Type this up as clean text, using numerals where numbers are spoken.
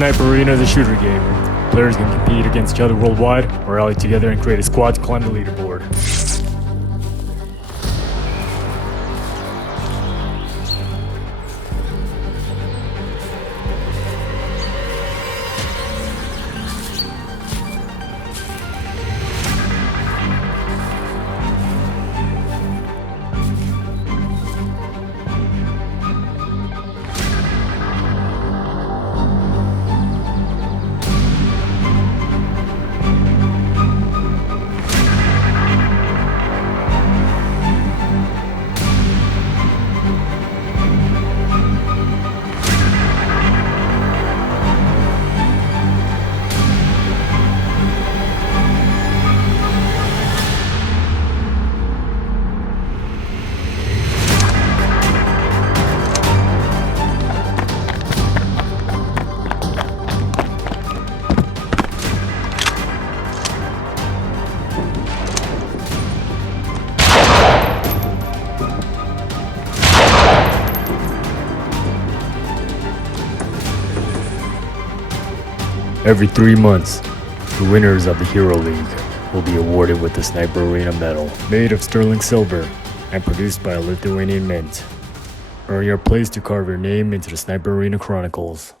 Sniper Arena is a shooter game. Players can compete against each other worldwide or rally together and create a squad to climb the leaderboard. Every 3 months, the winners of the Hero League will be awarded with the Sniper Arena medal, made of sterling silver and produced by a Lithuanian mint. Earn your place to carve your name into the Sniper Arena Chronicles.